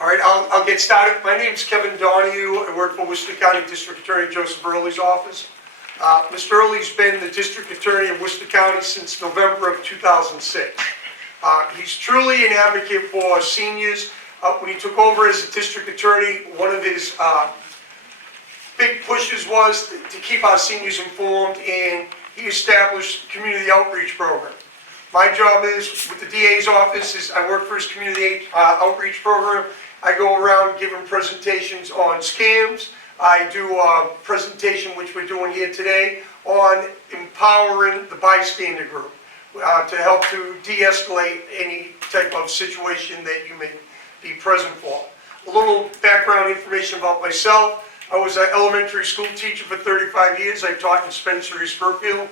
All right, I'll get started. My name's Kevin Donohue. I work for Worcester County District Attorney Joseph Early's office. Mr. Early's been the District Attorney of Worcester County since November of 2006. He's truly an advocate for seniors. When he took over as a District Attorney, one of his big pushes was to keep our seniors informed, and he established a community outreach program. My job is, with the DA's office, is I work for his community outreach program. I go around giving presentations on scams. I do a presentation, which we're doing here today, on empowering the bystander group to help to de-escalate any type of situation that you may be present for. A little background information about myself. I was an elementary school teacher for 35 years. I taught in Spencer, Spurfield.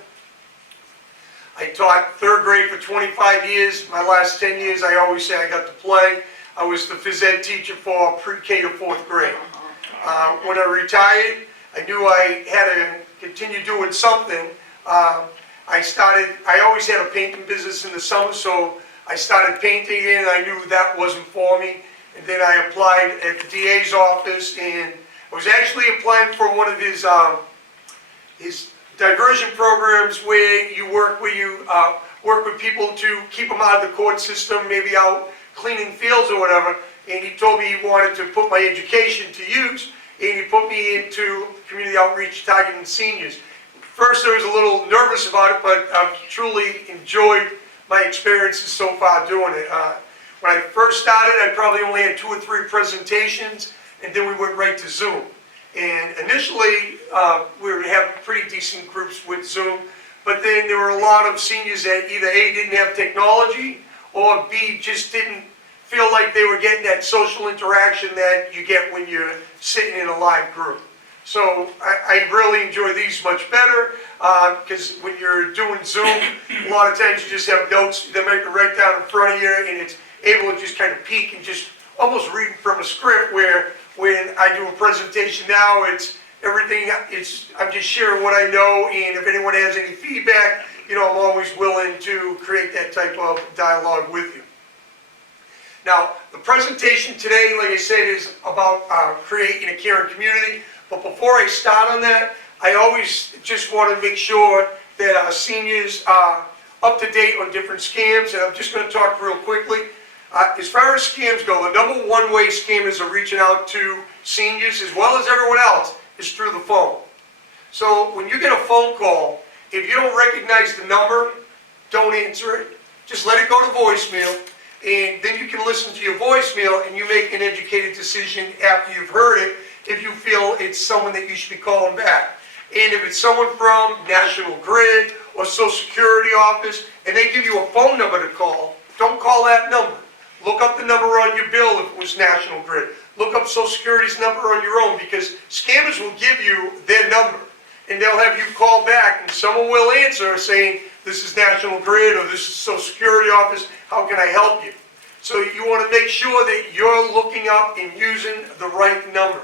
I taught third grade for 25 years. My last 10 years, I always say I got to play. I was the phys ed teacher for pre-K to fourth grade. When I retired, I knew I had to continue doing something. I always had a painting business in the summer, so I started painting, and I knew that wasn't for me. And then I applied at the DA's office, and I was actually applying for one of his diversion programs where you work with people to keep them out of the court system, maybe out cleaning fields or whatever. And he told me he wanted to put my education to use, and he put me into community outreach targeting seniors. First, I was a little nervous about it, but I've truly enjoyed my experiences so far doing it. When I first started, I probably only had 2 or 3 presentations, and then we went right to Zoom. And initially, we would have pretty decent groups with Zoom, but then there were a lot of seniors that either A, didn't have technology, or B, just didn't feel like they were getting that social interaction that you get when you're sitting in a live group. So I really enjoy these much better, because when you're doing Zoom, a lot of times you just have notes that might be right down in front of you, and it's able to just kind of peek and just almost read from a script, where when I do a presentation now, it's everything, I'm just sharing what I know, and if anyone has any feedback, I'm always willing to create that type of dialogue with you. Now, the presentation today, like I said, is about creating a caring community. But before I start on that, I always just want to make sure that our seniors are up to date on different scams, and I'm just going to talk real quickly. As far as scams go, the number one way scammers are reaching out to seniors, as well as everyone else, is through the phone. So when you get a phone call, if you don't recognize the number, don't answer it. Just let it go to voicemail, and then you can listen to your voicemail and you make an educated decision after you've heard it if you feel it's someone that you should be calling back. And if it's someone from National Grid or Social Security office and they give you a phone number to call, don't call that number. Look up the number on your bill if it was National Grid. Look up Social Security's number on your own, because scammers will give you their number, and they'll have you call back, and someone will answer saying, this is National Grid, or this is Social Security office, how can I help you? So you want to make sure that you're looking up and using the right number.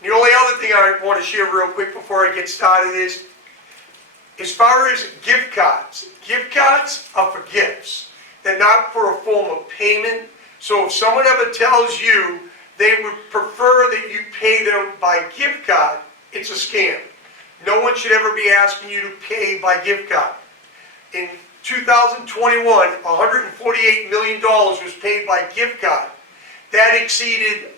And the only other thing I want to share real quick before I get started is, as far as gift cards are for gifts. They're not for a form of payment. So if someone ever tells you they would prefer that you pay them by gift card, it's a scam. No one should ever be asking you to pay by gift card. In 2021, $148 million was paid by gift card. That exceeded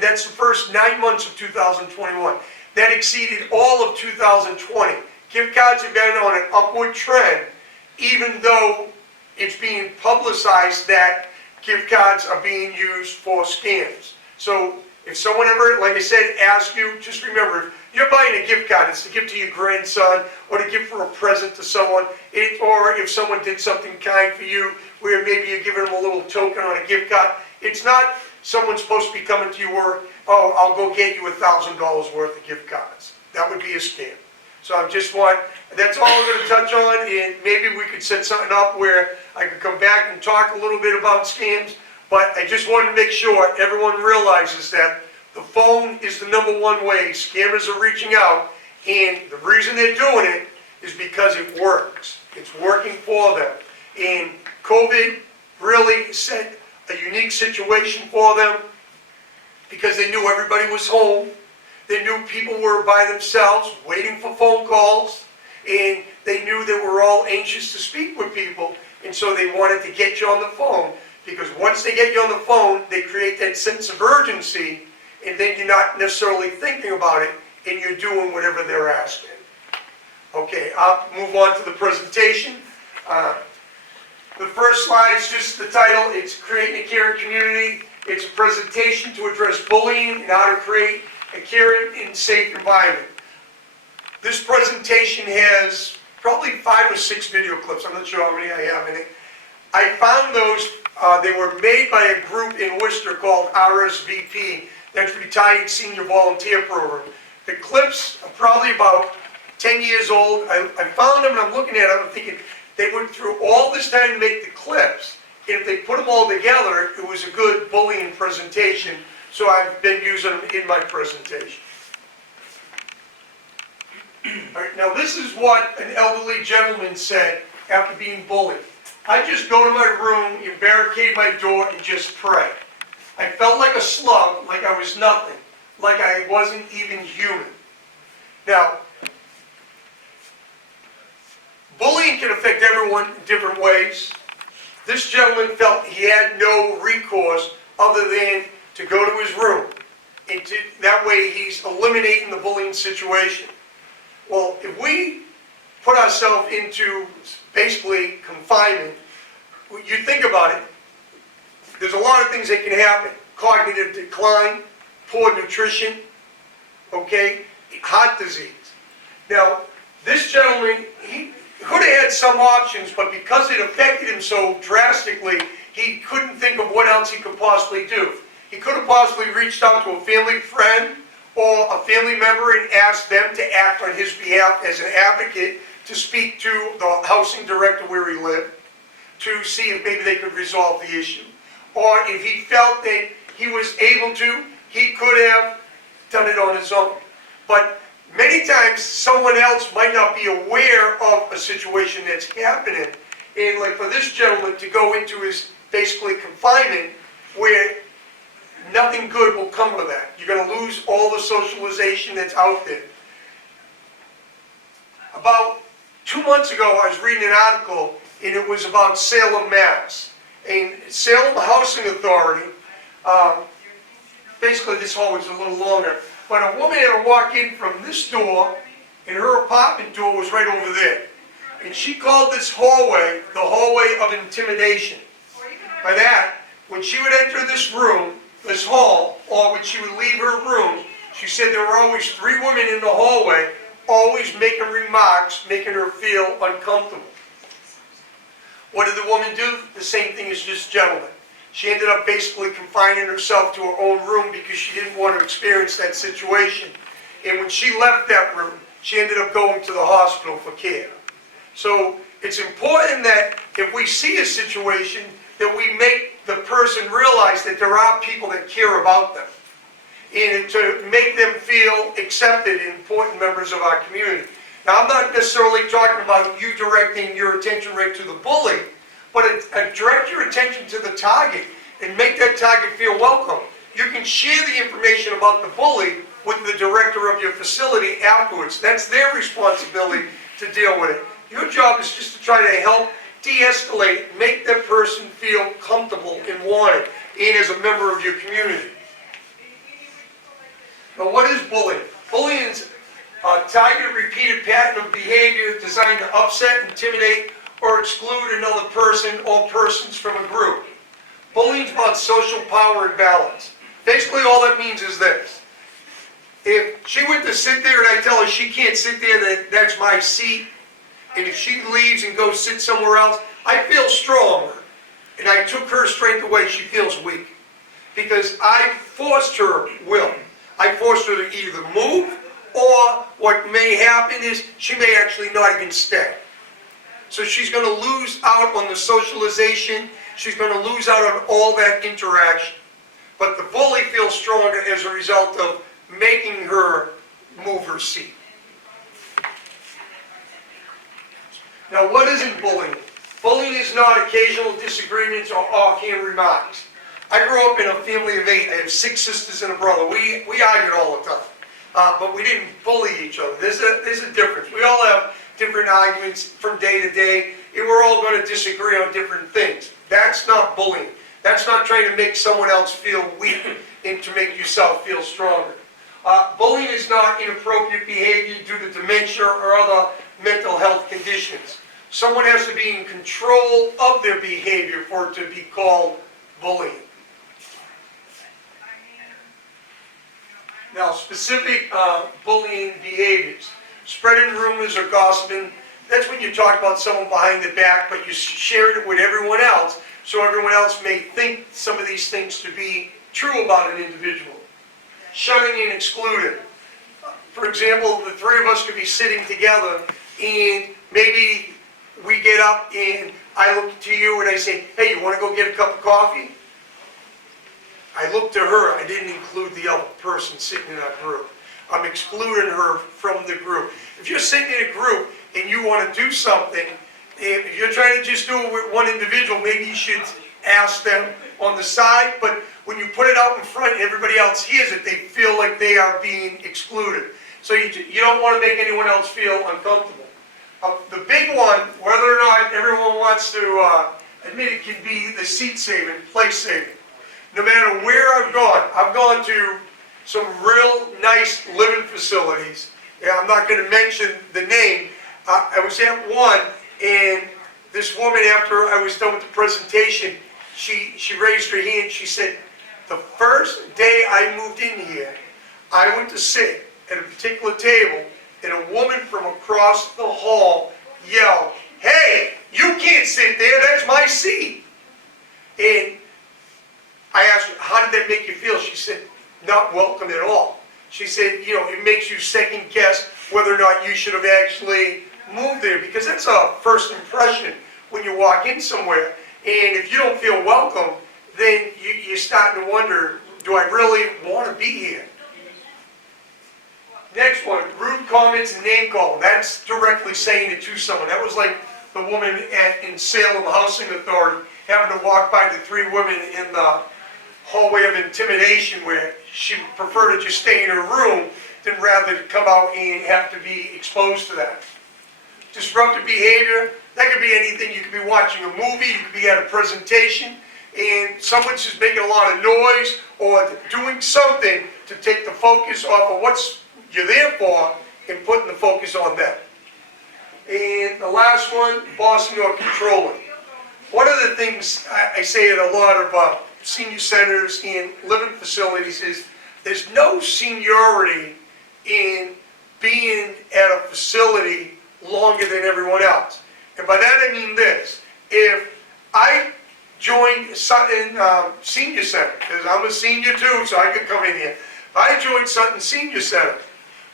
that's the first 9 months of 2021. That exceeded all of 2020. Gift cards have been on an upward trend, even though it's being publicized that gift cards are being used for scams. So if someone ever, like I said, asks you, just remember, if you're buying a gift card, it's to give to your grandson or to give for a present to someone, or if someone did something kind for you, where maybe you're giving them a little token on a gift card. It's not someone supposed to be coming to you or, oh, I'll go get you $1,000 worth of gift cards. That would be a scam. So that's all I'm going to touch on, and maybe we could set something up where I could come back and talk a little bit about scams, but I just wanted to make sure everyone realizes that the phone is the number one way scammers are reaching out, and the reason they're doing it is because it works. It's working for them. And COVID really set a unique situation for them. because they knew everybody was home. They knew people were by themselves, waiting for phone calls, and they knew that we're all anxious to speak with people, and so they wanted to get you on the phone, because once they get you on the phone, they create that sense of urgency, and then you're not necessarily thinking about it, and you're doing whatever they're asking. Okay, I'll move on to the presentation. The first slide is just the title. It's Creating a Caring Community. It's a presentation to address bullying and how to create a caring and safe environment. This presentation has probably 5 or 6 video clips. I'm not sure how many I have in it. I found those, they were made by a group in Worcester called SrCtr. That's Retired Senior Volunteer Program. The clips are probably about 10 years old. I found them and I'm looking at them, I'm thinking, they went through all this time to make the clips, and if they put them all together, it was a good bullying presentation, so I've been using them in my presentation. All right, now this is what an elderly gentleman said after being bullied. I just go to my room and barricade my door and just pray. I felt like a slug, like I was nothing, like I wasn't even human. Now, bullying can affect everyone in different ways. This gentleman felt he had no recourse other than to go to his room. And that way he's eliminating the bullying situation. Well, if we put ourselves into basically confinement, you think about it, there's a lot of things that can happen. Cognitive decline, poor nutrition, okay, heart disease. Now, this gentleman, he could have had some options, but because it affected him so drastically, he couldn't think of what else he could possibly do. He could have possibly reached out to a family friend or a family member and asked them to act on his behalf as an advocate to speak to the housing director where he lived to see if maybe they could resolve the issue. Or if he felt that he was able to, he could have done it on his own. But many times, someone else might not be aware of a situation that's happening. And like for this gentleman to go into his basically confinement where nothing good will come of that. You're going to lose all the socialization that's out there. About 2 months ago, I was reading an article, and it was about Salem, Mass. And Salem Housing Authority, basically this hall was a little longer, but a woman had to walk in from this door, and her apartment door was right over there. And she called this hallway the hallway of intimidation. By that, when she would enter this room, this hall, or when she would leave her room, she said there were always 3 women in the hallway, always making remarks, making her feel uncomfortable. What did the woman do? The same thing as this gentleman. She ended up basically confining herself to her own room because she didn't want to experience that situation. And when she left that room, she ended up going to the hospital for care. So it's important that if we see a situation, that we make the person realize that there are people that care about them. And to make them feel accepted and important members of our community. Now, I'm not necessarily talking about you directing your attention right to the bully, but direct your attention to the target and make that target feel welcome. You can share the information about the bully with the director of your facility afterwards. That's their responsibility to deal with it. Your job is just to try to help de-escalate, make that person feel comfortable and wanted, and as a member of your community. Now, what is bullying? Bullying is a targeted, repeated pattern of behavior designed to upset, intimidate, or exclude another person or persons from a group. Bullying is about social power and balance. Basically, all that means is this. If she went to sit there and I tell her she can't sit there, that's my seat, and if she leaves and goes sit somewhere else, I feel stronger. And I took her strength away, she feels weak. Because I forced her will. I forced her to either move, or what may happen is she may actually not even stay. So she's going to lose out on the socialization. She's going to lose out on all that interaction. But the bully feels stronger as a result of making her move her seat. Now, what isn't bullying? Bullying is not occasional disagreements or offhand remarks. I grew up in a family of 8. I have 6 sisters and a brother. We argued all the time, but we didn't bully each other. There's a difference. We all have different arguments from day to day, and we're all going to disagree on different things. That's not bullying. That's not trying to make someone else feel weak and to make yourself feel stronger. Bullying is not inappropriate behavior due to dementia or other mental health conditions. Someone has to be in control of their behavior for it to be called bullying. Now, specific bullying behaviors. Spreading rumors or gossiping, that's when you talk about someone behind the back, but you share it with everyone else, so everyone else may think some of these things to be true about an individual. Shunning and excluding. For example, the 3 of us could be sitting together, and maybe we get up and I look to you and I say, hey, you want to go get a cup of coffee? I look to her, I didn't include the other person sitting in that group. I'm excluding her from the group. If you're sitting in a group and you want to do something, if you're trying to just do it with one individual, maybe you should ask them on the side, but when you put it out in front and everybody else hears it, they feel like they are being excluded. So you don't want to make anyone else feel uncomfortable. The big one, whether or not everyone wants to admit it, can be the seat saving, place saving. No matter where I've gone to some real nice living facilities. I'm not going to mention the name. I was at one, and this woman, after I was done with the presentation, she raised her hand. She said, the first day I moved in here, I went to sit at a particular table, and a woman from across the hall yelled, hey, you can't sit there, that's my seat. And I asked her, how did that make you feel? She said, not welcome at all. She said, it makes you second guess whether or not you should have actually moved there, because that's a first impression when you walk in somewhere. And if you don't feel welcome, then you're starting to wonder, do I really want to be here? Next one, rude comments and name calling. That's directly saying it to someone. That was like the woman in Salem Housing Authority having to walk by the 3 women in the hallway of intimidation, where she preferred to just stay in her room than rather come out and have to be exposed to that. Disruptive behavior, that could be anything. You could be watching a movie, you could be at a presentation, and someone's just making a lot of noise or doing something to take the focus off of what's you're there for and putting the focus on them. And the last one, bossing or controlling. One of the things I say at a lot of senior centers and living facilities is there's no seniority in being at a facility longer than everyone else. And by that I mean this: if I joined Sutton Senior Center, because I'm a senior too, so I could come in here. If I joined Sutton Senior Center,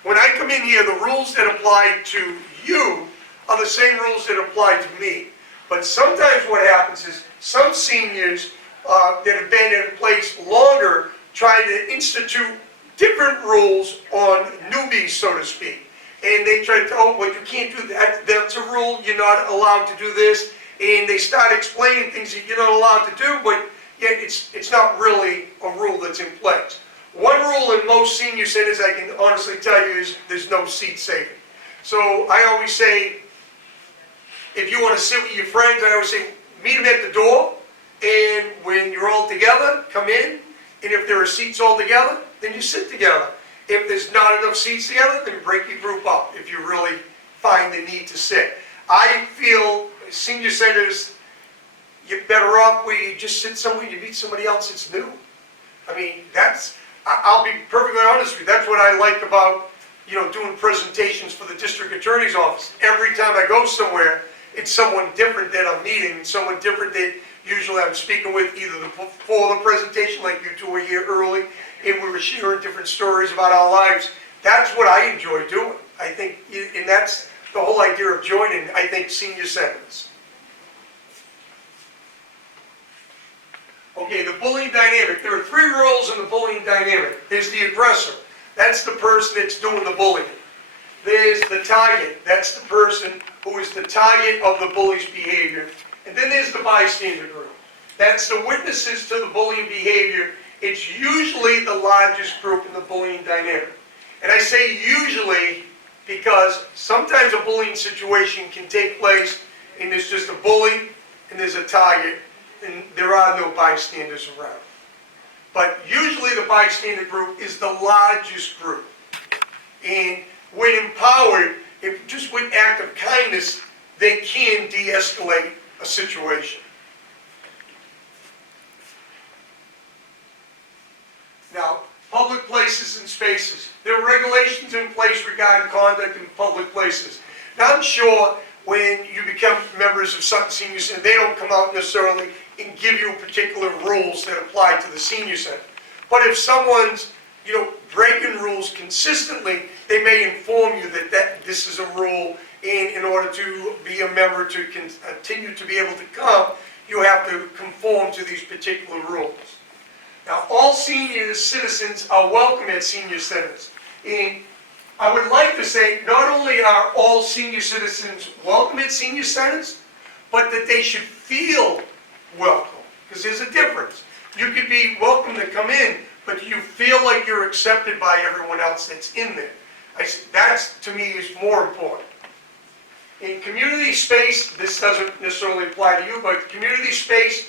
when I come in here, the rules that apply to you are the same rules that apply to me. But sometimes what happens is some seniors that have been in place longer try to institute different rules on newbies, so to speak. And they try to tell, oh, well, you can't do that. That's a rule. You're not allowed to do this. And they start explaining things that you're not allowed to do, but yet it's not really a rule that's in place. One rule in most senior centers, I can honestly tell you, is there's no seat saving. So I always say, if you want to sit with your friends, I always say, meet them at the door, and when you're all together, come in, and if there are seats all together, then you sit together. If there's not enough seats together, then break your group up if you really find the need to sit. I feel senior centers, you're better off where you just sit somewhere and you meet somebody else that's new. I mean, I'll be perfectly honest with you, that's what I like about, doing presentations for the district attorney's office. Every time I go somewhere, it's someone different that I'm meeting, someone different that usually I'm speaking with either before the presentation, like you two were here early, and we were sharing different stories about our lives. That's what I enjoy doing. I think, and that's the whole idea of joining, I think, senior centers. Okay, the bullying dynamic. There are 3 roles in the bullying dynamic. There's the aggressor. That's the person that's doing the bullying. There's the target. That's the person who is the target of the bully's behavior. And then there's the bystander group. That's the witnesses to the bullying behavior. It's usually the largest group in the bullying dynamic. And I say usually because sometimes a bullying situation can take place and there's just a bully and there's a target and there are no bystanders around. But usually the bystander group is the largest group. And when empowered, if just with act of kindness, they can de-escalate a situation. Now, public places and spaces. There are regulations in place regarding conduct in public places. Now, I'm sure when you become members of Sutton Senior Center, they don't come out necessarily and give you particular rules that apply to the senior center. But if someone's, breaking rules consistently, they may inform you that this is a rule, and in order to be a member to continue to be able to come, you have to conform to these particular rules. Now, all senior citizens are welcome at senior centers. And I would like to say, not only are all senior citizens welcome at senior centers, but that they should feel welcome, because there's a difference. You could be welcome to come in, but you feel like you're accepted by everyone else that's in there. That, to me, is more important. In community space, this doesn't necessarily apply to you, but community space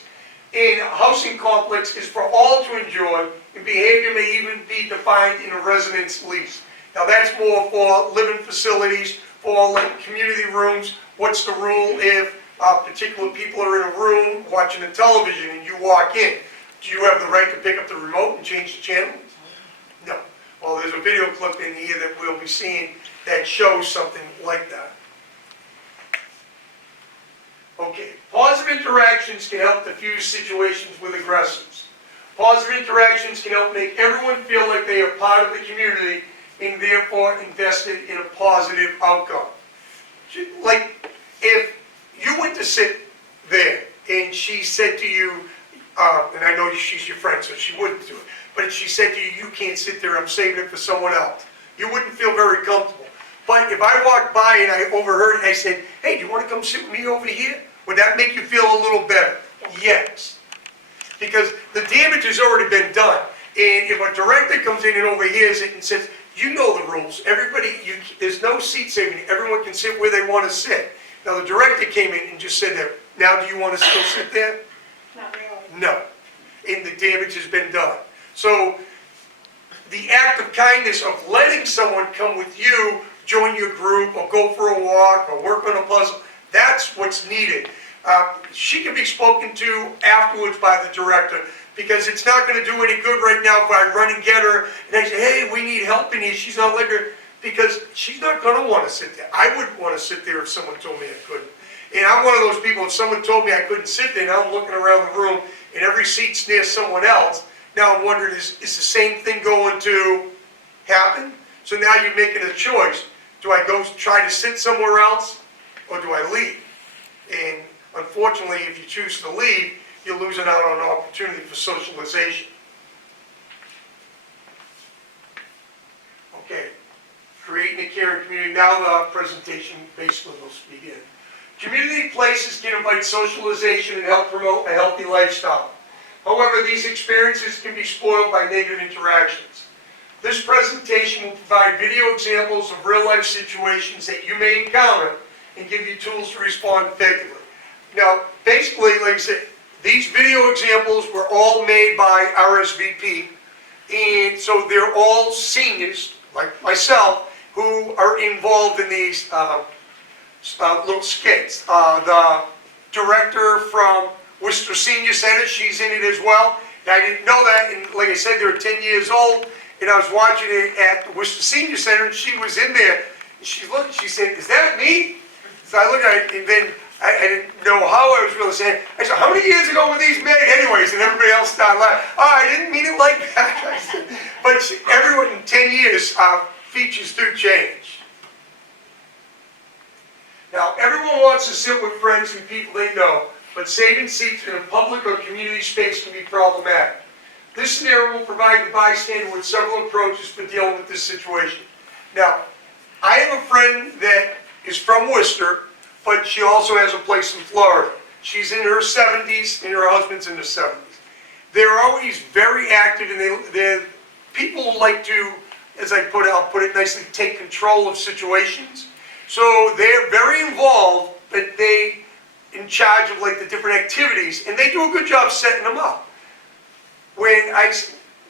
in a housing complex is for all to enjoy, and behavior may even be defined in a residence lease. Now that's more for living facilities, for like community rooms. What's the rule if particular people are in a room watching a television and you walk in? Do you have the right to pick up the remote and change the channel? No. Well, there's a video clip in here that we'll be seeing that shows something like that. Okay, positive interactions can help diffuse situations with aggressors. Positive interactions can help make everyone feel like they are part of the community and therefore invested in a positive outcome. Like, if you went to sit there and she said to you, and I know she's your friend, so she wouldn't do it, but if she said to you, you can't sit there, I'm saving it for someone else, you wouldn't feel very comfortable. But if I walked by and I overheard it and I said, hey, do you want to come sit with me over here? Would that make you feel a little better? Yes. Because the damage has already been done. And if a director comes in and overhears it and says, you know the rules, everybody, there's no seat saving, everyone can sit where they want to sit. Now the director came in and just said that, now do you want to still sit there? Not really. No. And the damage has been done. So the act of kindness of letting someone come with you, join your group, or go for a walk, or work on a puzzle, that's what's needed. She can be spoken to afterwards by the director, because it's not going to do any good right now if I run and get her and I say, hey, we need help in here, she's not like her, because she's not going to want to sit there. I wouldn't want to sit there if someone told me I couldn't. And I'm one of those people, if someone told me I couldn't sit there, now I'm looking around the room and every seat's near someone else, now I'm wondering, is the same thing going to happen? So now you're making a choice. Do I go try to sit somewhere else, or do I leave? And unfortunately, if you choose to leave, you're losing out on an opportunity for socialization. Okay, creating a caring community. Now the presentation basically will begin. Community places can invite socialization and help promote a healthy lifestyle. However, these experiences can be spoiled by negative interactions. This presentation will provide video examples of real-life situations that you may encounter and give you tools to respond effectively. Now, basically, like I said, these video examples were all made by RSVP, and so they're all seniors, like myself, who are involved in these little skits. The director from Worcester Senior Center, she's in it as well. And I didn't know that, and like I said, they were 10 years old, and I was watching it at the Worcester Senior Center, and she was in there, and she looked, she said, is that me? So I looked at it, and then I didn't know how I was really saying. I said, how many years ago were these made anyways? And everybody else started laughing. Oh, I didn't mean it like that. But everyone in 10 years, features do change. Now, everyone wants to sit with friends and people they know, but saving seats in a public or community space can be problematic. This scenario will provide the bystander with several approaches for dealing with this situation. Now, I have a friend that is from Worcester, but she also has a place in Florida. She's in her 70s, and her husband's in their 70s. They're always very active, and they're people who like to, as I'll put it nicely, take control of situations. So they're very involved, but they in charge of like the different activities, and they do a good job setting them up. When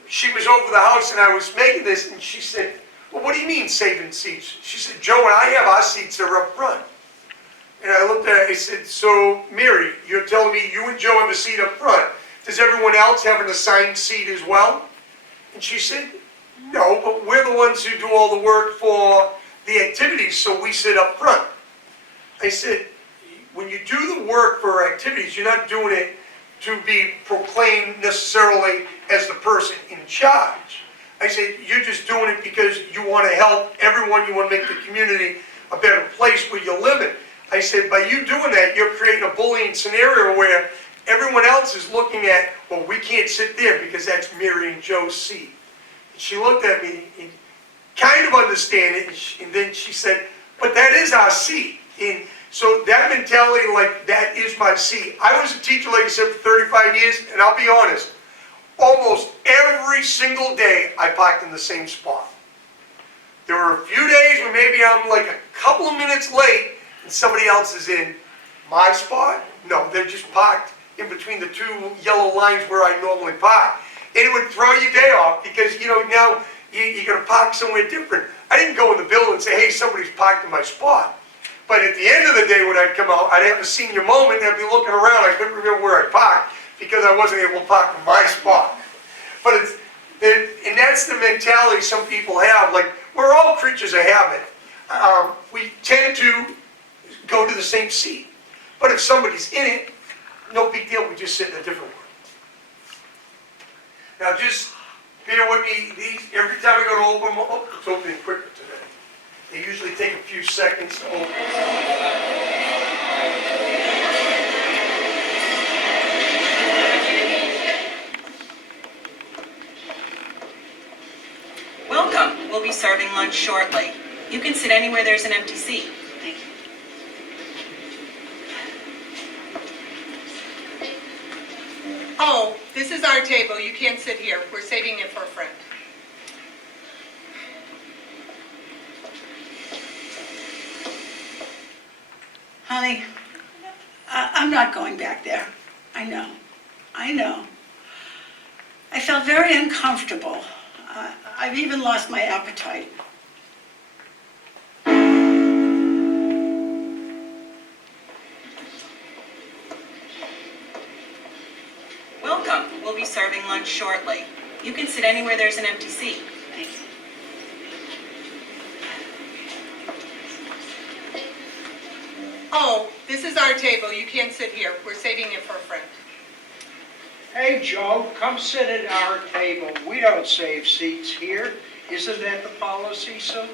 she was over the house and I was making this, and she said, well, what do you mean saving seats? She said, Joe and I have our seats that are up front. And I looked at her, I said, so Mary, you're telling me you and Joe have a seat up front. Does everyone else have an assigned seat as well? And she said, no, but we're the ones who do all the work for the activities, so we sit up front. I said, when you do the work for activities, you're not doing it to be proclaimed necessarily as the person in charge. I said, you're just doing it because you want to help everyone, you want to make the community a better place where you live in. I said, by you doing that, you're creating a bullying scenario where everyone else is looking at, well, we can't sit there because that's Mary and Joe's seat. And she looked at me and kind of understand it, and then she said, but that is our seat. And so that mentality, like, that is my seat. I was a teacher, like I said, for 35 years, and I'll be honest, almost every single day I parked in the same spot. There were a few days where maybe I'm like a couple of minutes late and somebody else is in my spot. No, they're just parked in between the two yellow lines where I normally park. And it would throw your day off because, you know, now you're going to park somewhere different. I didn't go in the building and say, hey, somebody's parked in my spot. But at the end of the day when I'd come out, I'd have a senior moment and I'd be looking around. I couldn't remember where I parked because I wasn't able to park in my spot. But and that's the mentality some people have. Like, we're all creatures of habit. We tend to go to the same seat. But if somebody's in it, no big deal, we just sit in a different one. Now just bear with me, every time I go to open them, oh, it's opening quicker today. They usually take a few seconds to open. Welcome. We'll be serving lunch shortly. You can sit anywhere there's an empty seat. Thank you. Oh, this is our table. You can't sit here. We're saving it for a friend. Honey, I'm not going back there. I know. I felt very uncomfortable. I've even lost my appetite. Welcome. We'll be serving lunch shortly. You can sit anywhere there's an empty seat. Thank you. Oh, this is our table. You can't sit here. We're saving it for a friend. Hey, Joe, come sit at our table. We don't save seats here. Isn't that the policy, Sue?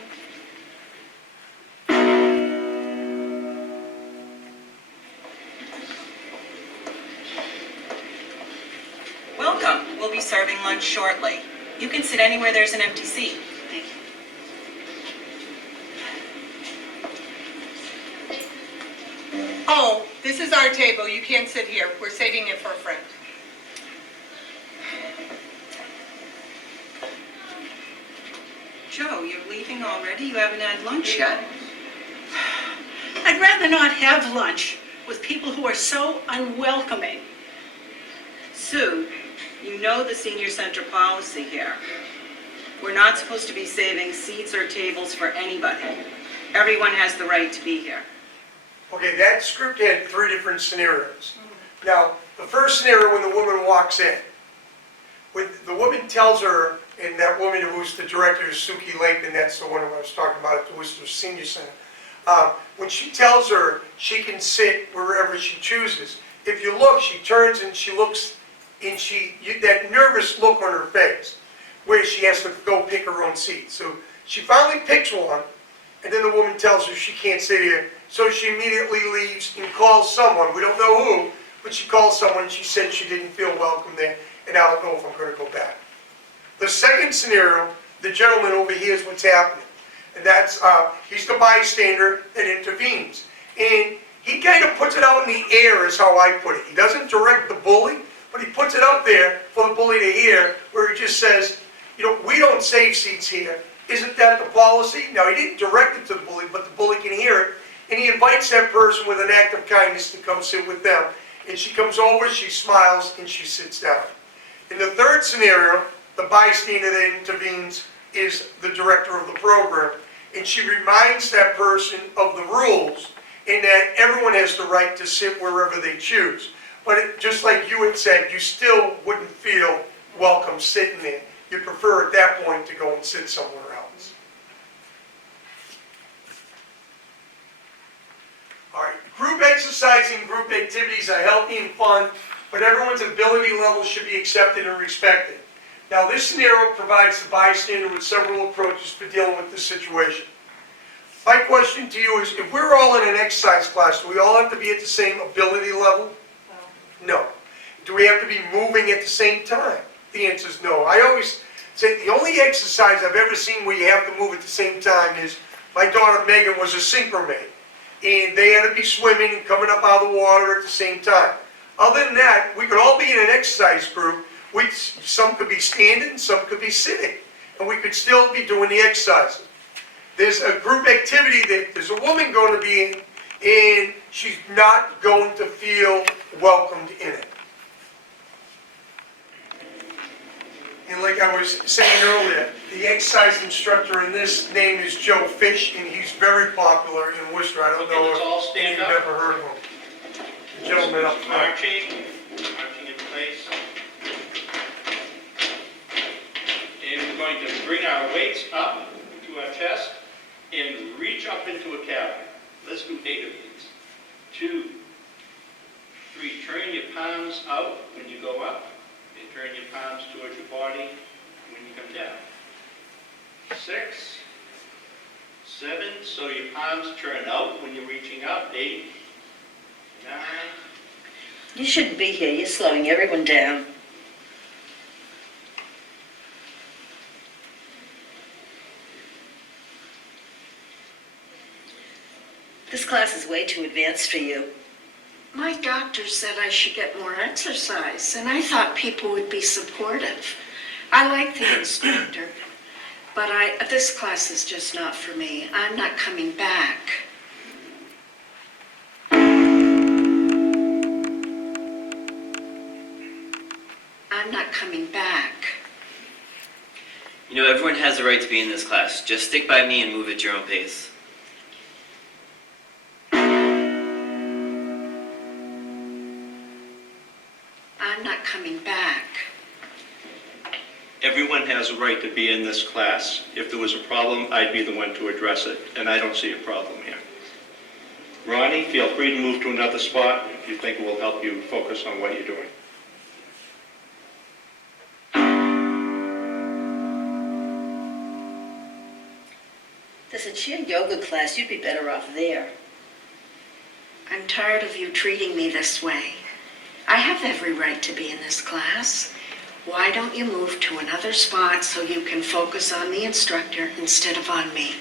Welcome. We'll be serving lunch shortly. You can sit anywhere there's an empty seat. Thank you. Oh, this is our table. You can't sit here. We're saving it for a friend. Joe, you're leaving already? You haven't had lunch yet. I'd rather not have lunch with people who are so unwelcoming. Sue, you know the senior center policy here. We're not supposed to be saving seats or tables for anybody. Everyone has the right to be here. Okay, that script had 3 different scenarios. Now, the first scenario when the woman walks in, when the woman tells her, and that woman who's the director is Suki Lapen, that's the one who I was talking about at the Worcester Senior Center. When she tells her she can sit wherever she chooses, if you look, she turns and she looks, and that nervous look on her face, where she has to go pick her own seat. So she finally picks one, and then the woman tells her she can't sit here, so she immediately leaves and calls someone. We don't know who, but she calls someone. She said she didn't feel welcome there, and I don't know if I'm going to go back. The second scenario, the gentleman overhears what's happening, and that's he's the bystander that intervenes, and he kind of puts it out in the air is how I put it. He doesn't direct the bully, but he puts it up there for the bully to hear, where he just says, you know, we don't save seats here. Isn't that the policy? Now, he didn't direct it to the bully, but the bully can hear it. And he invites that person with an act of kindness to come sit with them. And she comes over, she smiles, and she sits down. In the third scenario, the bystander that intervenes is the director of the program. And she reminds that person of the rules and that everyone has the right to sit wherever they choose. But just like you had said, you still wouldn't feel welcome sitting there. You'd prefer at that point to go and sit somewhere else. All right, group exercise and group activities are healthy and fun, but everyone's ability level should be accepted and respected. Now, this scenario provides the bystander with several approaches for dealing with this situation. My question to you is, if we're all in an exercise class, do we all have to be at the same ability level? No. Do we have to be moving at the same time? The answer is no. I always say the only exercise I've ever seen where you have to move at the same time is, my daughter Megan was a synchro maid, and they had to be swimming and coming up out of the water at the same time. Other than that, we could all be in an exercise group. Some could be standing, some could be sitting, and we could still be doing the exercises. There's a group activity that there's a woman going to be in, and she's not going to feel welcomed in it. And like I was saying earlier, the exercise instructor in this name is Joe Fish, and he's very popular in Worcester. I don't know Let's all if stand you've up. ever heard of him. The gentleman up front. Marching in place. And we're going to bring our weights up to our chest and reach up into a cavity. Let's do 8 of these. 2, 3, turn your palms out when you go up, and turn your palms towards your body when you come down. 6, 7, so your palms turn out when you're reaching up. 8, 9, You shouldn't be here. You're slowing everyone down. This class is way too advanced for you. My doctor said I should get more exercise, and I thought people would be supportive. I like the instructor, but this class is just not for me. I'm not coming back. I'm not coming back. You know, everyone has the right to be in this class. Just stick by me and move at your own pace. I'm not coming back. Everyone has a right to be in this class. If there was a problem, I'd be the one to address it, and I don't see a problem here. Ronnie, feel free to move to another spot if you think it will help you focus on what you're doing. There's a chair yoga class. You'd be better off there. I'm tired of you treating me this way. I have every right to be in this class. Why don't you move to another spot so you can focus on the instructor instead of on me?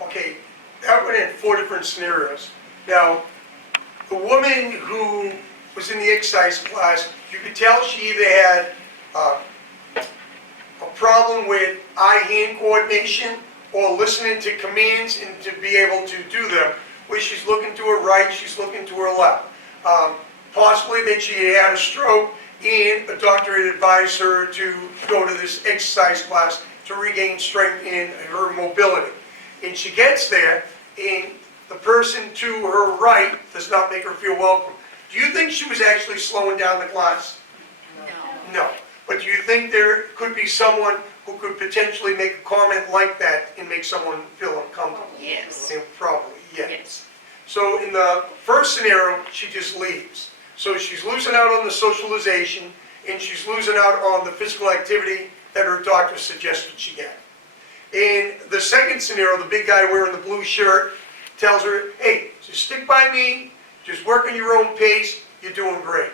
Okay, that went in 4 different scenarios. Now, the woman who was in the exercise class, you could tell she either had a problem with eye-hand coordination or listening to commands and to be able to do them, where she's looking to her right, she's looking to her left. Possibly that she had a stroke and a doctor had advised her to go to this exercise class to regain strength in her mobility. And she gets there, and the person to her right does not make her feel welcome. Do you think she was actually slowing down the class? No. But do you think there could be someone who could potentially make a comment like that and make someone feel uncomfortable? Yes. And probably, yes. So in the first scenario, she just leaves. So she's losing out on the socialization, and she's losing out on the physical activity that her doctor suggested she get. In the second scenario, the big guy wearing the blue shirt tells her, hey, just stick by me, just work at your own pace, you're doing great.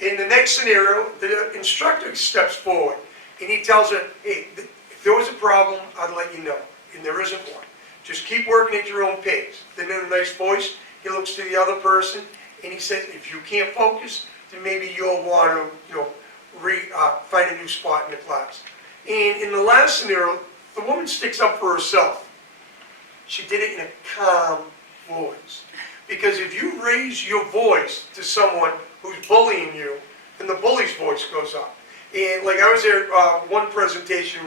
In the next scenario, the instructor steps forward, and he tells her, hey, if there was a problem, I'd let you know, and there isn't one. Just keep working at your own pace. Then in a nice voice, he looks to the other person and he says, if you can't focus, then maybe you'll want to, find a new spot in the class. And in the last scenario, the woman sticks up for herself. She did it in a calm voice. Because if you raise your voice to someone who's bullying you, then the bully's voice goes up. And like I was there, one presentation,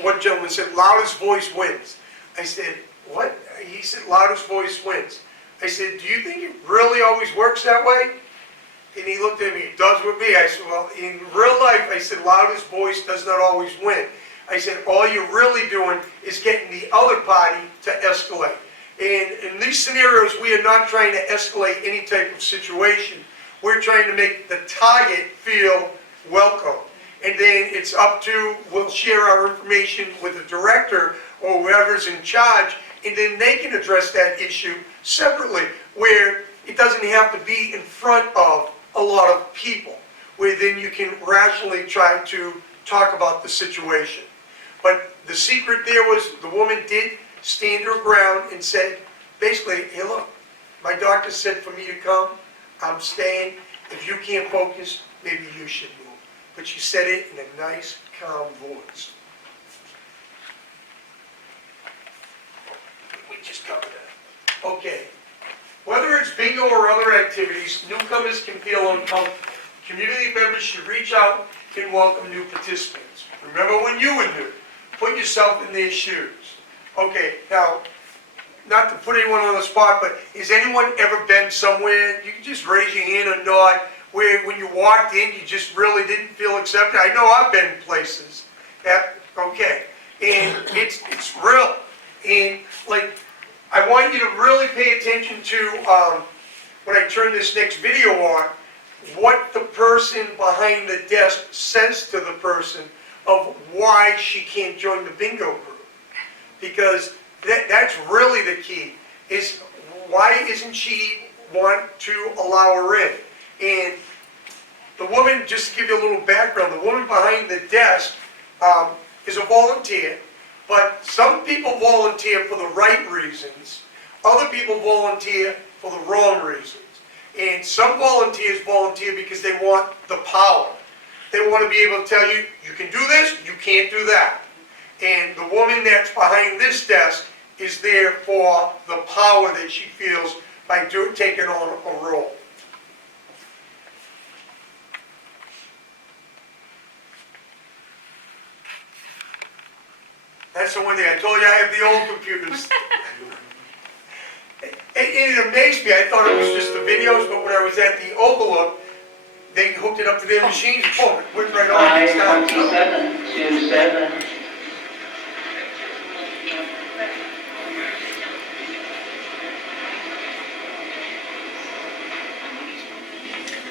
one gentleman said, loudest voice wins. I said, what? He said, loudest voice wins. I said, do you think it really always works that way? And he looked at me, it does with me. I said, well, in real life, I said, loudest voice does not always win. I said, all you're really doing is getting the other party to escalate. And in these scenarios, we are not trying to escalate any type of situation. We're trying to make the target feel welcome. And then it's up to, we'll share our information with the director or whoever's in charge, and then they can address that issue separately, where it doesn't have to be in front of a lot of people, where then you can rationally try to talk about the situation. But the secret there was the woman did stand her ground and said, basically, hey look, my doctor said for me to come, I'm staying. If you can't focus, maybe you should move. But she said it in a nice, calm voice. We just covered that. Okay. Whether it's bingo or other activities, newcomers can feel uncomfortable. Community members should reach out and welcome new participants. Remember when you were new. Put yourself in their shoes. Okay, now, not to put anyone on the spot, but has anyone ever been somewhere, you can just raise your hand or nod, where when you walked in, you just really didn't feel accepted? I know I've been places. Okay, and it's real. And like, I want you to really pay attention to, when I turn this next video on, what the person behind the desk says to the person of why she can't join the bingo group. Because that's really the key, is why isn't she want to allow her in? And the woman, just to give you a little background, the woman behind the desk is a volunteer, but some people volunteer for the right reasons, other people volunteer for the wrong reasons. And some volunteers volunteer because they want the power. They want to be able to tell you, you can do this, you can't do that. And the woman that's behind this desk is there for the power that she feels by taking on a role. That's the one thing. I told you I have the old computers. It amazed me. I thought it was just the videos, but when I was at the Overlook, they hooked it up to their machines. Boom, it went right on. It's down. 2727.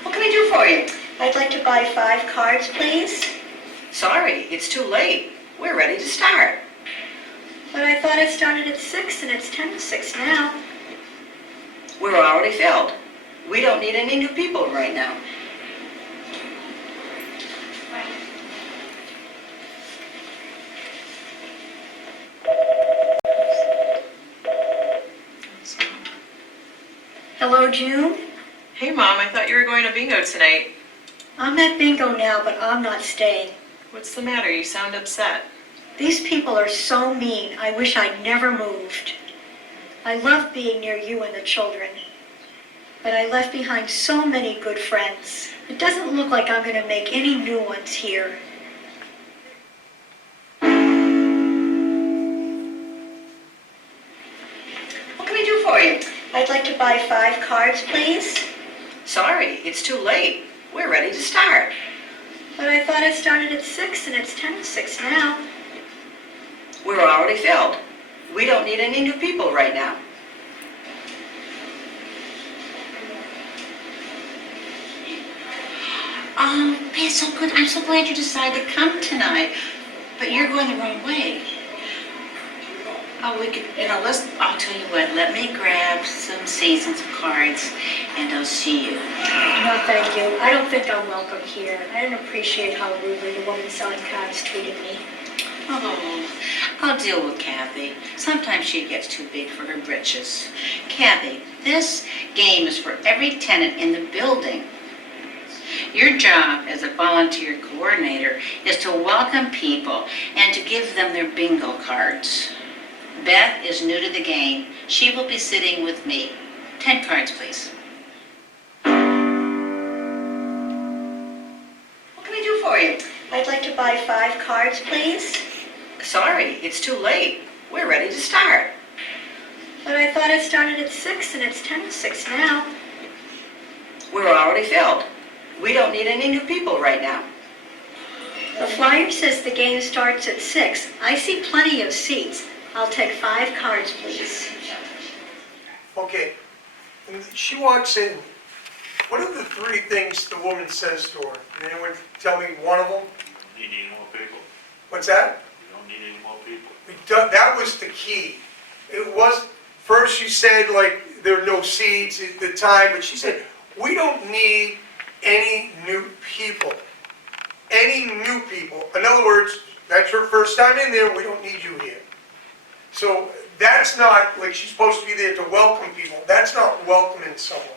What can I do for you? I'd like to buy 5 cards, please. Sorry, it's too late. We're ready to start. But I thought it started at 6 and it's 10 to 6 now. We're already filled. We don't need any new people right now. Hello, June? Hey, Mom, I thought you were going to bingo tonight. I'm at bingo now, but I'm not staying. What's the matter? You sound upset. These people are so mean. I wish I'd never moved. I love being near you and the children. But I left behind so many good friends. It doesn't look like I'm going to make any new ones here. What can I do for you? I'd like to buy 5 cards, please. Sorry, it's too late. We're ready to start. But I thought it started at 6 and it's 10 to 6 now. We're already filled. We don't need any new people right now. Oh, it's so good. I'm so glad you decided to come tonight. But you're going the wrong way. Oh, we could, I'll tell you what, let me grab some seasons of cards and I'll see you. No, thank you. I don't think I'm welcome here. I didn't appreciate how rudely the woman selling cards treated me. Oh, I'll deal with Kathy. Sometimes she gets too big for her britches. Kathy, this game is for every tenant in the building. Your job as a volunteer coordinator is to welcome people and to give them their bingo cards. Beth is new to the game. She will be sitting with me. 10 cards, please. What can I do for you? I'd like to buy 5 cards, please. Sorry, it's too late. We're ready to start. But I thought it started at 6 and it's 10 to 6 now. We're already filled. We don't need any new people right now. The flyer says the game starts at 6. I see plenty of seats. I'll take 5 cards, please. Okay, and she walks in. What are the 3 things the woman says to her? Can anyone tell me one of them? You need more people. What's that? You don't need any more people. That was the key. It was, first she said, like, there are no seats at the time, but she said, we don't need any new people. Any new people. In other words, that's her first time in there, we don't need you here. So that's not, like, she's supposed to be there to welcome people. That's not welcoming someone.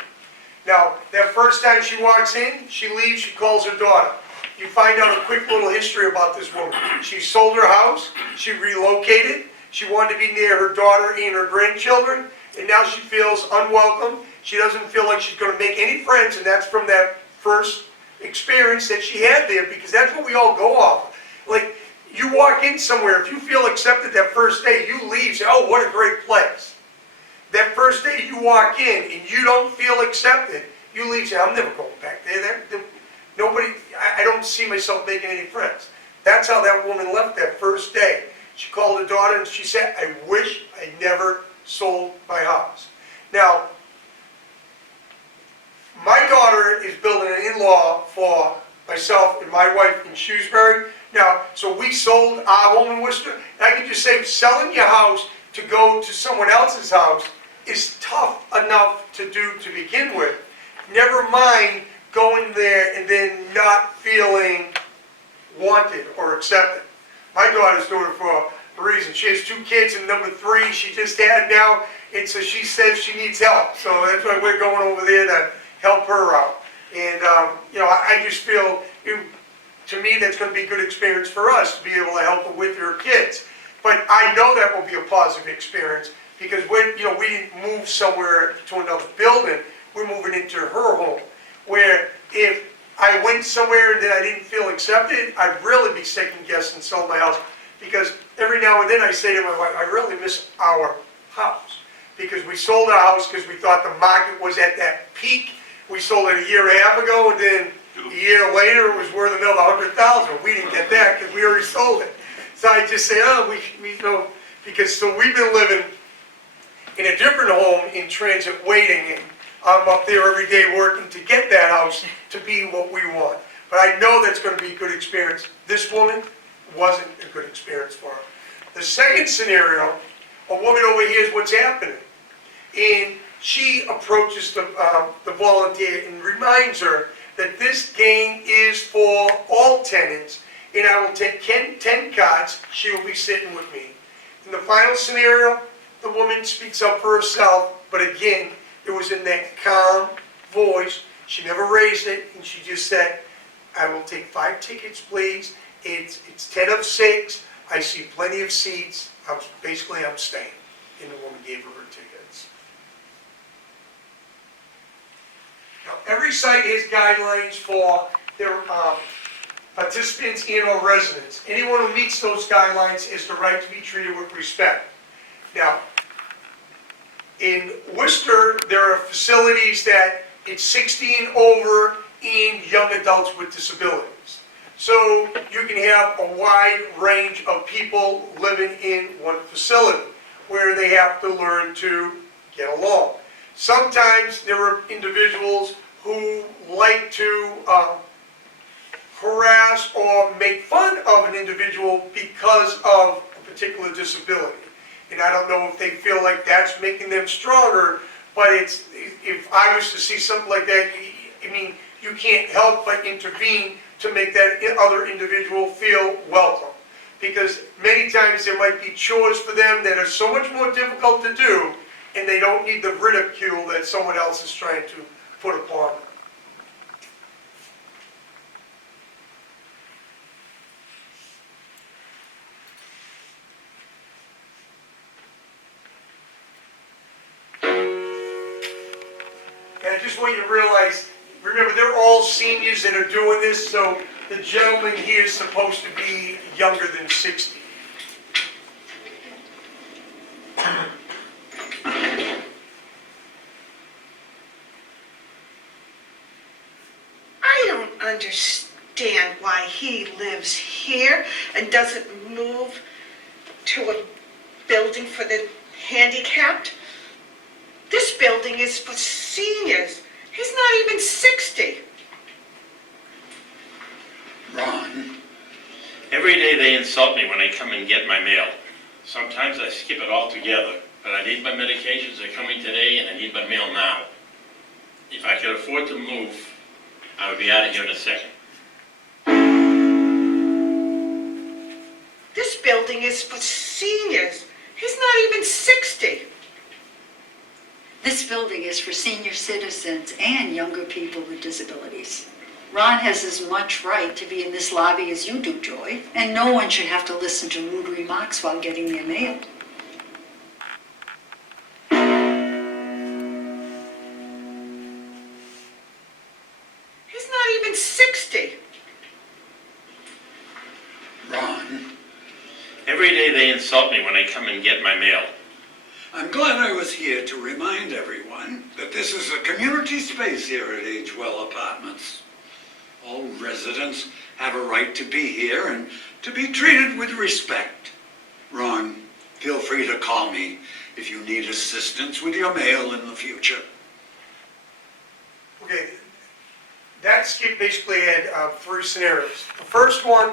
Now, that first time she walks in, she leaves, she calls her daughter. You find out a quick little history about this woman. She sold her house, she relocated, she wanted to be near her daughter and her grandchildren, and now she feels unwelcome. She doesn't feel like she's going to make any friends, and that's from that first experience that she had there, because that's what we all go off of. Like, you walk in somewhere, if you feel accepted that first day, you leave, say, oh, what a great place. That first day you walk in and you don't feel accepted, you leave, say, I'm never going back there. Nobody, I don't see myself making any friends. That's how that woman left that first day. She called her daughter and she said, I wish I never sold my house. Now, my daughter is building an in-law for myself and my wife in Shrewsbury. Now, so we sold our home in Worcester. And I can just say, selling your house to go to someone else's house is tough enough to do to begin with. Never mind going there and then not feeling wanted or accepted. My daughter's doing it for a reason. She has 2 kids, and number 3 she just had now, and so she says she needs help. So that's why we're going over there to help her out. And, you know, I just feel, to me, that's going to be a good experience for us to be able to help her with her kids. But I know that will be a positive experience because we didn't move somewhere to another building. We're moving into her home. Where if I went somewhere and then I didn't feel accepted, I'd really be second guessing selling my house. Because every now and then I say to my wife, I really miss our house. Because we sold our house because we thought the market was at that peak. We sold it a year and a half ago, and then a year later it was worth another $100,000. We didn't get that because we already sold it. So I just say, oh, we know, because so we've been living in a different home in transit waiting, and I'm up there every day working to get that house to be what we want. But I know that's going to be a good experience. This woman wasn't a good experience for her. The second scenario, a woman overhears what's happening, and she approaches the volunteer and reminds her that this game is for all tenants, and I will take 10 cards. She will be sitting with me. In the final scenario, the woman speaks up for herself, but again, it was in that calm voice. She never raised it, and she just said, I will take 5 tickets, please. It's 10 of 6. I see plenty of seats. I'm staying. And the woman gave her her tickets. Now, every site has guidelines for their participants and or residents. Anyone who meets those guidelines has the right to be treated with respect. Now, in Worcester, there are facilities that it's 16 over and young adults with disabilities. So you can have a wide range of people living in one facility where they have to learn to get along. Sometimes there are individuals who like to harass or make fun of an individual because of a particular disability. And I don't know if they feel like that's making them stronger, but if I was to see something like that, I mean, you can't help but intervene to make that other individual feel welcome. because many times there might be chores for them that are so much more difficult to do, and they don't need the ridicule that someone else is trying to put upon them. And I just want you to realize, remember, they're all seniors that are doing this, so the gentleman here is supposed to be younger than 60. I don't understand why he lives here and doesn't move to a building for the handicapped. This building is for seniors. He's not even 60. Ron, every day they insult me when I come and get my mail. Sometimes I skip it altogether, but I need my medications. They're coming today, and I need my mail now. If I could afford to move, I would be out of here in a second. This building is for seniors. He's not even 60. This building is for senior citizens and younger people with disabilities. Ron has as much right to be in this lobby as you do, Joy, and no one should have to listen to rude remarks while getting their mail. He's not even 60. Ron, every day they insult me when I come and get my mail. I'm glad I was here to remind everyone that this is a community space here at Agewell Apartments. All residents have a right to be here and to be treated with respect. Ron, feel free to call me if you need assistance with your mail in the future. Okay, that skip basically had 3 scenarios. The first one,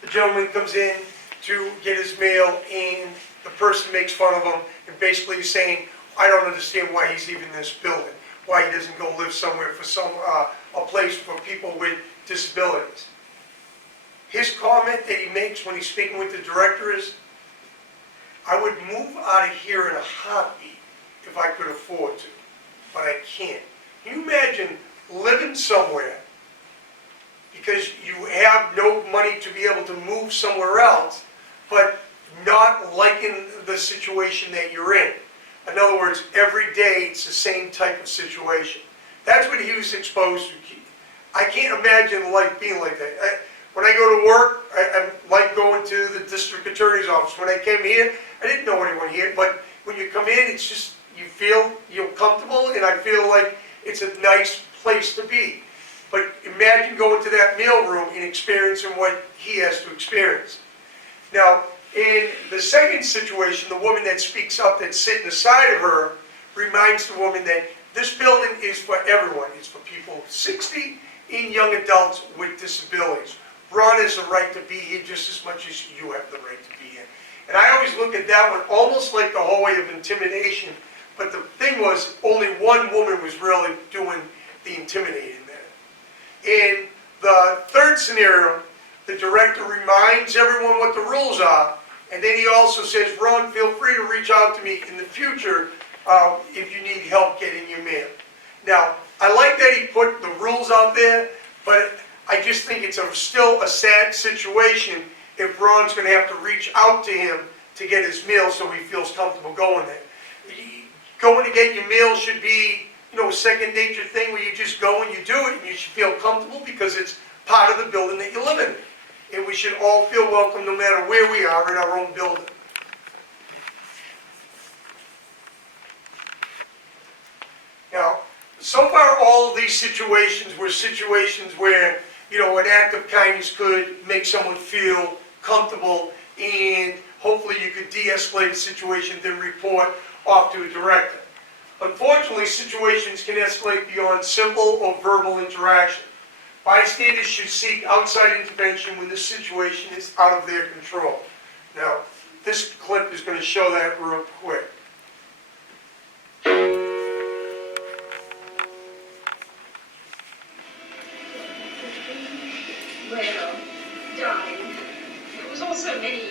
the gentleman comes in to get his mail and the person makes fun of him and basically is saying, I don't understand why he's even in this building, why he doesn't go live somewhere for a place for people with disabilities. His comment that he makes when he's speaking with the director is, I would move out of here in a heartbeat if I could afford to, but I can't. Can you imagine living somewhere because you have no money to be able to move somewhere else, but not liking the situation that you're in? In other words, every day it's the same type of situation. That's what he was exposed to. I can't imagine life being like that. When I go to work, I like going to the district attorney's office. When I came here, I didn't know anyone here, but when you come in, it's just, you're comfortable, and I feel like it's a nice place to be. But imagine going to that mailroom and experiencing what he has to experience. Now, in the second situation, the woman that speaks up that's sitting aside of her reminds the woman that this building is for everyone. It's for people 60 and young adults with disabilities. Ron has the right to be here just as much as you have the right to be here. And I always look at that one almost like the hallway of intimidation, but the thing was only one woman was really doing the intimidating there. In the third scenario, the director reminds everyone what the rules are, and then he also says, Ron, feel free to reach out to me in the future if you need help getting your mail. Now, I like that he put the rules out there, but I just think it's still a sad situation if Ron's going to have to reach out to him to get his mail so he feels comfortable going there. Going to get your mail should be, a second nature thing where you just go and you do it, and you should feel comfortable because it's part of the building that you live in. And we should all feel welcome no matter where we are in our own building. Now, so far all of these situations were situations where, an act of kindness could make someone feel comfortable, and hopefully you could de-escalate a situation, then report off to a director. Unfortunately, situations can escalate beyond simple or verbal interaction. Bystanders should seek outside intervention when the situation is out of their control. Now, this clip is going to show that real quick. Well, darling, it was also many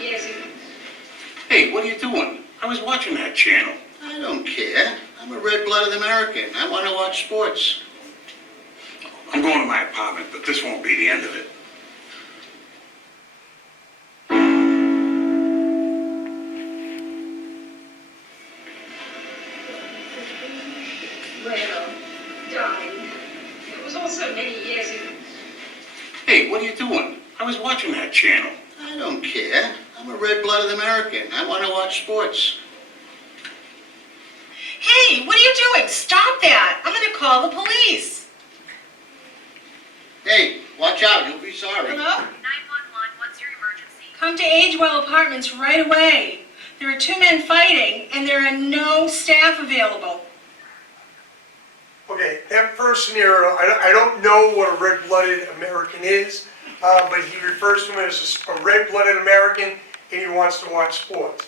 doing? I was watching that channel. I don't care. I'm a red-blooded American. I want to watch sports. I'm going to my apartment, but this won't be the end of it. Well, darling, it was also many years ago. Hey, what are you doing? I was watching that channel. I don't care. I'm a red-blooded American. I want to watch sports. Hey, what are you doing? Stop that. I'm going to call the police. Hey, watch out. You'll be sorry. Hello? 911, what's your emergency? Come to Agewell Apartments right away. There are 2 men fighting, and there are no staff available. Okay, that first scenario, I don't know what a red-blooded American is, but he refers to him as a red-blooded American, and he wants to watch sports.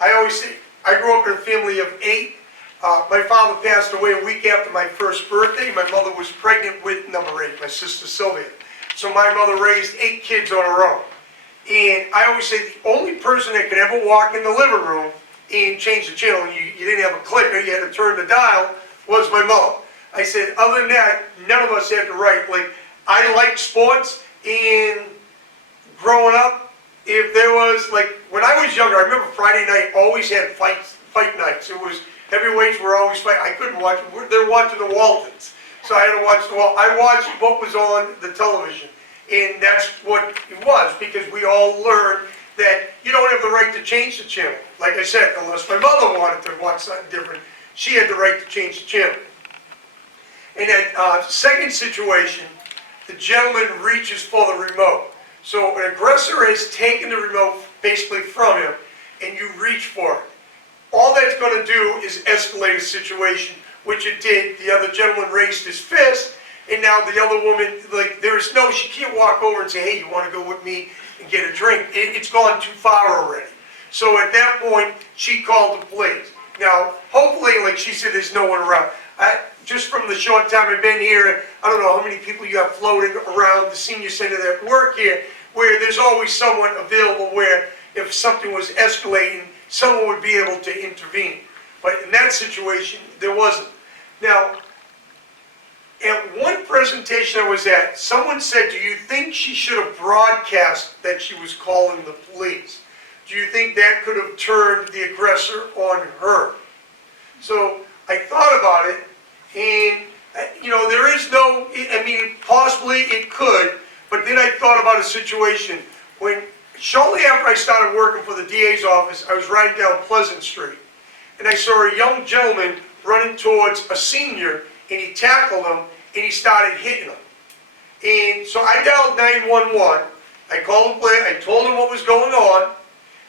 I always say, I grew up in a family of 8. My father passed away a week after my first birthday. My mother was pregnant with number 8, my sister Sylvia. So my mother raised 8 kids on her own. And I always say the only person that could ever walk in the living room and change the channel, you didn't have a clicker, you had to turn the dial, was my mother. I said, other than that, none of us had the right. Like, I liked sports, and growing up, if there was, like, when I was younger, I remember Friday night always had fight nights. It was, heavyweights were always fighting. I couldn't watch, they're watching the Waltons. So I had to watch I watched what was on the television. And that's what it was, because we all learned that you don't have the right to change the channel. Like I said, unless my mother wanted to watch something different, she had the right to change the channel. In that second situation, the gentleman reaches for the remote. So an aggressor has taken the remote basically from him, and you reach for it. All that's going to do is escalate a situation, which it did. The other gentleman raised his fist, and now the other woman, like, she can't walk over and say, hey, you want to go with me and get a drink? It's gone too far already. So at that point, she called the police. Now, hopefully, like she said, there's no one around. Just from the short time I've been here, I don't know how many people you have floating around the senior center that work here, where there's always someone available where if something was escalating, someone would be able to intervene. But in that situation, there wasn't. Now, at one presentation I was at, someone said, do you think she should have broadcast that she was calling the police? Do you think that could have turned the aggressor on her? So I thought about it, and there is no, possibly it could, but then I thought about a situation when, shortly after I started working for the DA's office, I was riding down Pleasant Street, and I saw a young gentleman running towards a senior, and he tackled him, and he started hitting him. And so I dialed 911, I called the police, I told him what was going on,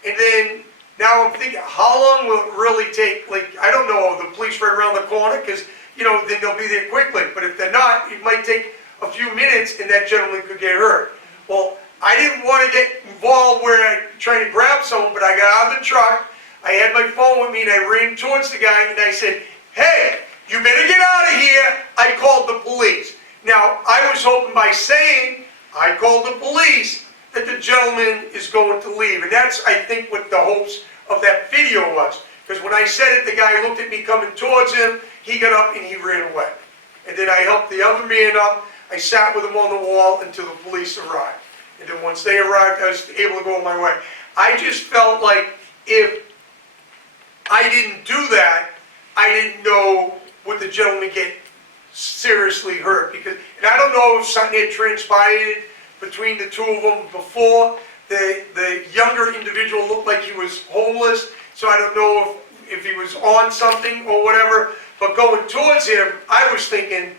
and then now I'm thinking, how long will it really take? Like, I don't know if the police right around the corner, because, then they'll be there quickly. But if they're not, it might take a few minutes, and that gentleman could get hurt. Well, I didn't want to get involved where I'm trying to grab someone, but I got out of the truck, I had my phone with me, and I ran towards the guy, and I said, hey, you better get out of here. I called the police. Now, I was hoping by saying I called the police that the gentleman is going to leave. And that's, I think, what the hopes of that video was. Because when I said it, the guy looked at me coming towards him, he got up and he ran away. And then I helped the other man up, I sat with him on the wall until the police arrived. And then once they arrived, I was able to go on my way. I just felt like if I didn't do that, I didn't know would the gentleman get seriously hurt. And I don't know if something had transpired between the two of them before. The younger individual looked like he was homeless, so I don't know if he was on something or whatever. But going towards him, I was thinking,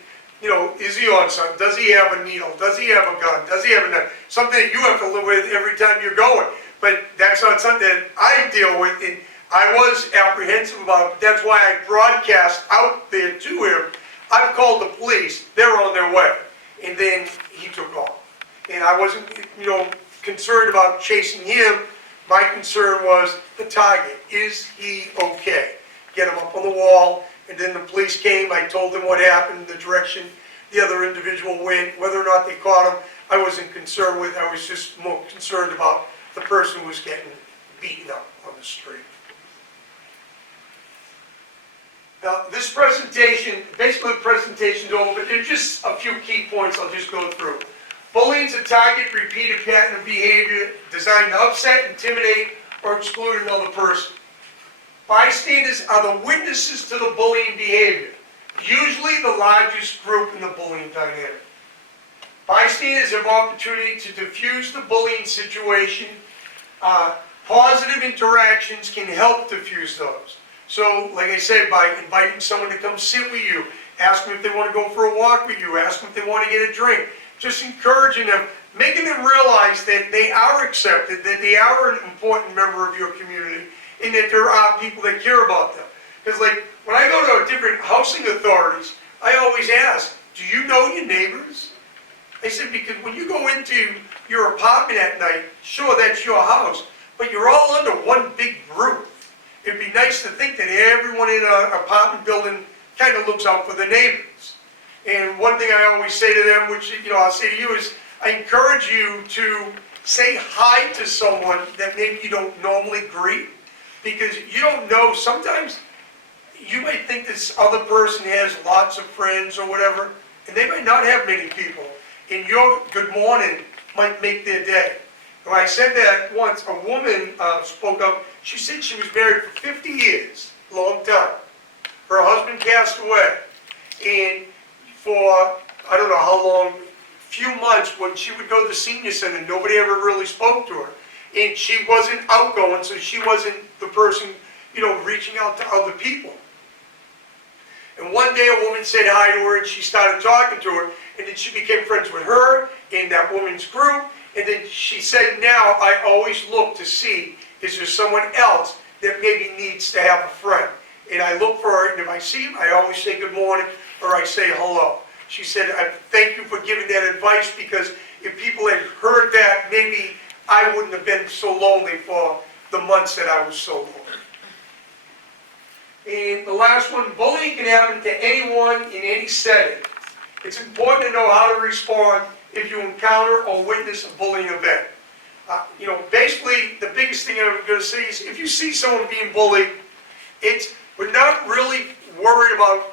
is he on something? Does he have a needle? Does he have a gun? Does he have a knife? Something that you have to live with every time you're going. But that's not something that I deal with, and I was apprehensive about it. That's why I broadcast out there to him. I've called the police. They're on their way. And then he took off. And I wasn't, concerned about chasing him. My concern was the target. Is he okay? Get him up on the wall. And then the police came. I told them what happened, the direction the other individual went. Whether or not they caught him, I wasn't concerned with. I was just more concerned about the person who was getting beaten up on the street. Now, this presentation, basically the presentation's over, but there's just a few key points I'll just go through. Bullying is a target, repeated pattern of behavior designed to upset, intimidate, or exclude another person. Bystanders are the witnesses to the bullying behavior, usually the largest group in the bullying dynamic. Bystanders have opportunity to diffuse the bullying situation. Positive interactions can help diffuse those. So, like I said, by inviting someone to come sit with you, ask them if they want to go for a walk with you, ask them if they want to get a drink, just encouraging them, making them realize that they are accepted, that they are an important member of your community, and that there are people that care about them. Because like, when I go to different housing authorities, I always ask, do you know your neighbors? I said, because when you go into your apartment at night, sure, that's your house, but you're all under one big roof. It'd be nice to think that everyone in an apartment building kind of looks out for the neighbors. And one thing I always say to them, which I'll say to you, is I encourage you to say hi to someone that maybe you don't normally greet, because you don't know, sometimes you might think this other person has lots of friends or whatever, and they might not have many people, and your good morning might make their day. When I said that once, a woman spoke up. She said she was married for 50 years, long time. Her husband passed away, and for, I don't know how long, few months, when she would go to the senior center, nobody ever really spoke to her. And she wasn't outgoing, so she wasn't the person, reaching out to other people. And one day a woman said hi to her, and she started talking to her, and then she became friends with her in that woman's group. And then she said, now I always look to see, is there someone else that maybe needs to have a friend? And I look for her, and if I see him, I always say good morning, or I say hello. She said, I thank you for giving that advice, because if people had heard that, maybe I wouldn't have been so lonely for the months that I was so lonely. And the last one, bullying can happen to anyone in any setting. It's important to know how to respond if you encounter or witness a bullying event. Basically, the biggest thing I'm going to say is if you see someone being bullied, we're not really worried about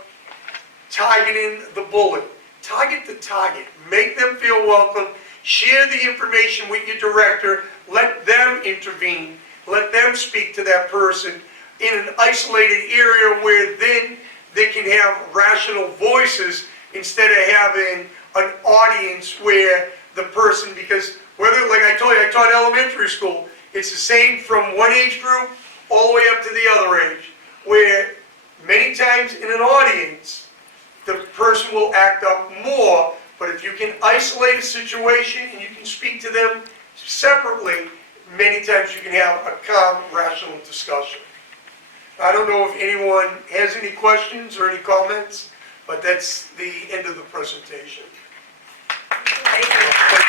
targeting the bully. Target the target. Make them feel welcome. Share the information with your director. Let them intervene. Let them speak to that person in an isolated area where then they can have rational voices instead of having an audience where the person, because whether, like I told you, I taught elementary school, it's the same from one age group all the way up to the other age, where many times in an audience, the person will act up more, but if you can isolate a situation and you can speak to them separately, many times you can have a calm, rational discussion. I don't know if anyone has any questions or any comments, but that's the end of the presentation. Thank you.